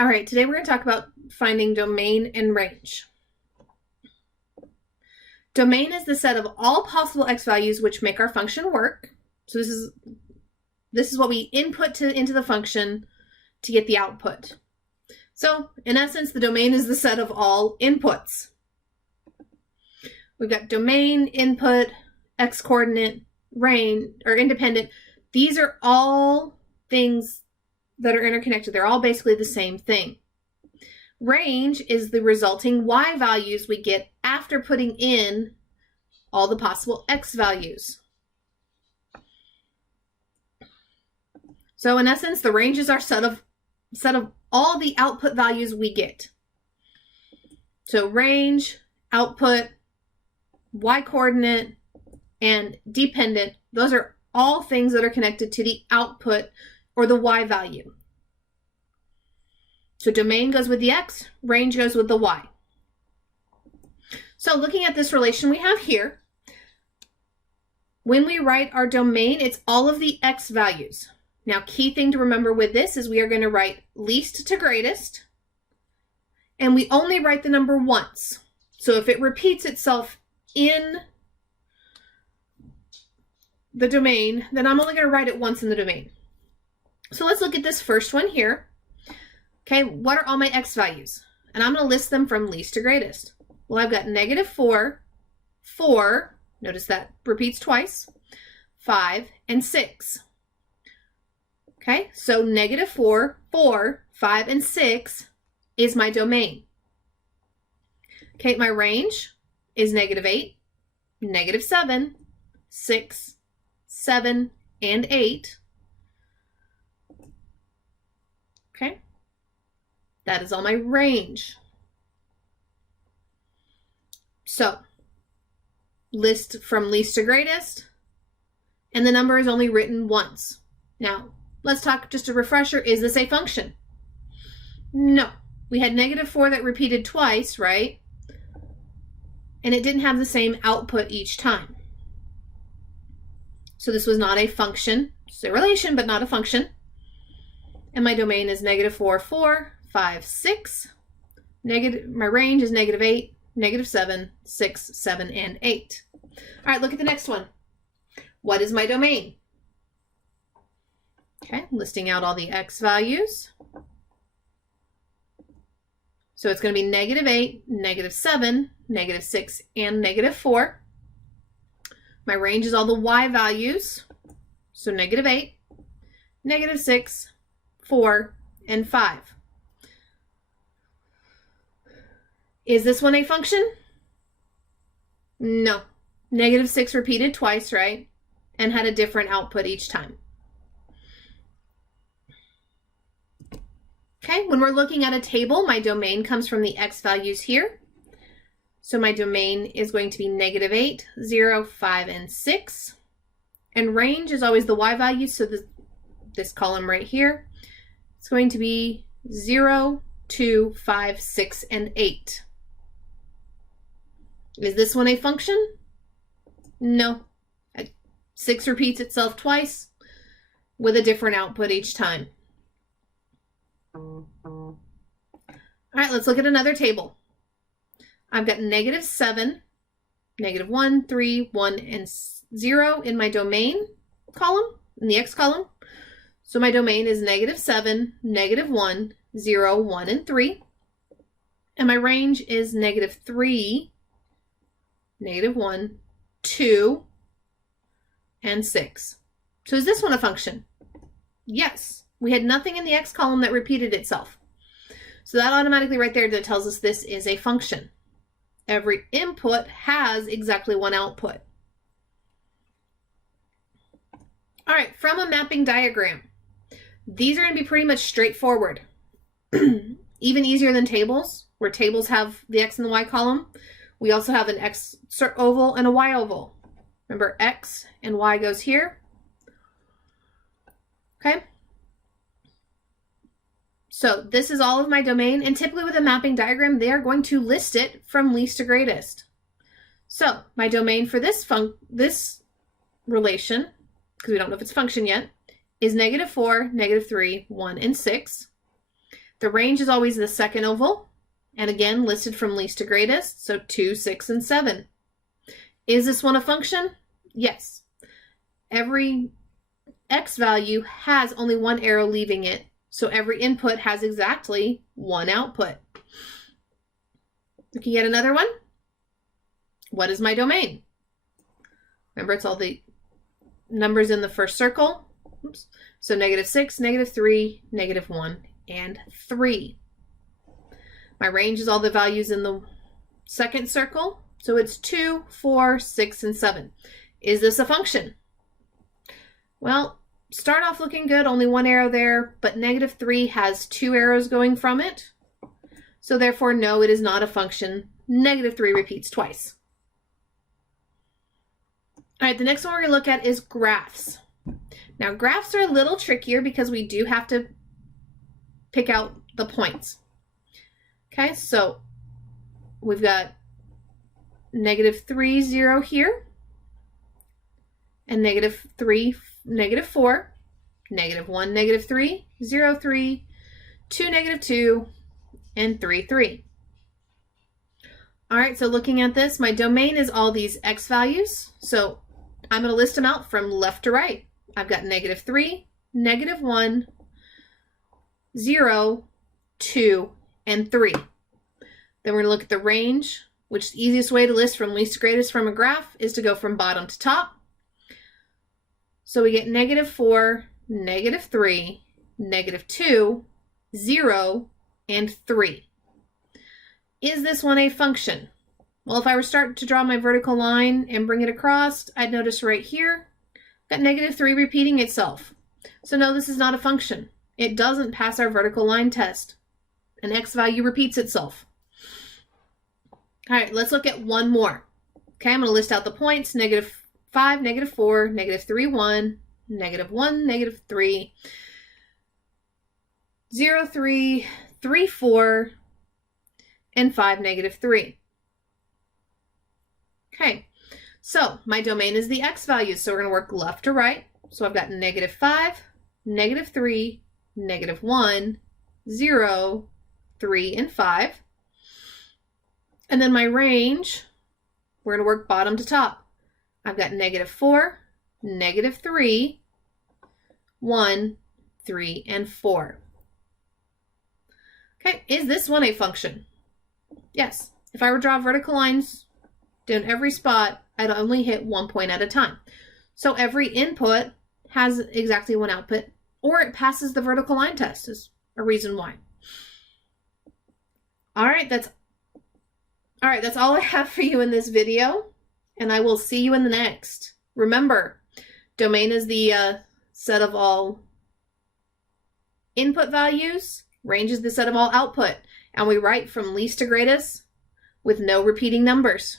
All right, today we're going to talk about finding domain and range. Domain is the set of all possible x values which make our function work. So this is what we input into the function to get the output. So in essence, the domain is the set of all inputs. We've got domain, input, x coordinate, range, or independent. These are all things that are interconnected. They're all basically the same thing. Range is the resulting y values we get after putting in all the possible x values. So in essence, the range is our set of all the output values we get. So range, output, y coordinate, and dependent, those are all things that are connected to the output or the y value. So domain goes with the x, range goes with the y. So looking at this relation we have here, when we write our domain, it's all of the x values. Now, key thing to remember with this is we are going to write least to greatest, and we only write the number once. So if it repeats itself in the domain, then I'm only going to write it once in the domain. So let's look at this first one here. Okay, what are all my x values? And I'm going to list them from least to greatest. Well, I've got -4, 4, notice that repeats twice, 5, and 6. Okay, so -4, 4, 5, and 6 is my domain. Okay, my range is -8, -7, 6, 7, and 8. Okay, that is all my range. So, list from least to greatest, and the number is only written once. Now, let's talk just a refresher. Is this a function? No. We had -4 that repeated twice, right? And it didn't have the same output each time. So this was not a function. It's a relation, but not a function. And my domain is -4, 4, 5, 6. My range is -8, -7, 6, 7, and 8. All right, look at the next one. What is my domain? Okay, listing out all the x values. So it's going to be -8, -7, -6, and -4. My range is all the y values. So -8, -6, 4, and 5. Is this one a function? No. -6 repeated twice, right? And had a different output each time. Okay, when we're looking at a table, my domain comes from the x values here. So my domain is going to be -8, 0, 5, and 6. And range is always the y value, so this column right here, it's going to be 0, 2, 5, 6, and 8. Is this one a function? No. 6 repeats itself twice with a different output each time. All right, let's look at another table. I've got -7, -1, 3, 1, and 0 in my domain column, in the x column. So my domain is -7, -1, 0, 1, and 3. And my range is -3, -1, 2, and 6. So is this one a function? Yes. We had nothing in the x column that repeated itself. So that automatically right there that tells us this is a function. Every input has exactly one output. All right, from a mapping diagram, these are going to be pretty much straightforward. Even easier than tables, where tables have the x and the y column. We also have an x oval and a y oval. Remember, x and y goes here. Okay. So this is all of my domain, and typically with a mapping diagram, they are going to list it from least to greatest. So my domain for this relation, because we don't know if it's function yet, is -4, -3, 1, and 6. The range is always the second oval, and again, listed from least to greatest, so 2, 6, and 7. Is this one a function? Yes. Every x value has only one arrow leaving it, so every input has exactly one output. Looking at another one. What is my domain? Remember, it's all the numbers in the first circle. Oops. So -6, -3, -1, and 3. My range is all the values in the second circle. So it's 2, 4, 6, and 7. Is this a function? Well, start off looking good, only one arrow there, but -3 has 2 arrows going from it. So therefore, no, it is not a function. -3 repeats twice. All right, the next one we're going to look at is graphs. Now, graphs are a little trickier because we do have to pick out the points. Okay, so we've got -3, 0 here, and -3, -4, -1, -3, 0, 3, 2, -2, and 3, 3. All right, so looking at this, my domain is all these x values. So I'm going to list them out from left to right. I've got -3, -1, 0, 2, and 3. Then we're going to look at the range, which the easiest way to list from least to greatest from a graph is to go from bottom to top. So we get -4, -3, -2, 0, and 3. Is this one a function? Well, if I were to start to draw my vertical line and bring it across, I'd notice right here, got -3 repeating itself. So no, this is not a function. It doesn't pass our vertical line test. An x value repeats itself. All right, let's look at one more. Okay, I'm going to list out the points: -5, -4, -3, 1, -1, -3, 0, 3, 3, 4, and 5, -3. Okay, so my domain is the x values, so we're going to work left to right. So I've got -5, -3, -1, 0, 3, and 5. And then my range, we're going to work bottom to top. I've got -4, -3, 1, 3, and 4. Okay, is this one a function? Yes. If I were to draw vertical lines down every spot, I'd only hit one point at a time. So every input has exactly one output, or it passes the vertical line test is a reason why. All right, that's all I have for you in this video, and I will see you in the next. Remember, domain is the set of all input values, range is the set of all output, and we write from least to greatest with no repeating numbers.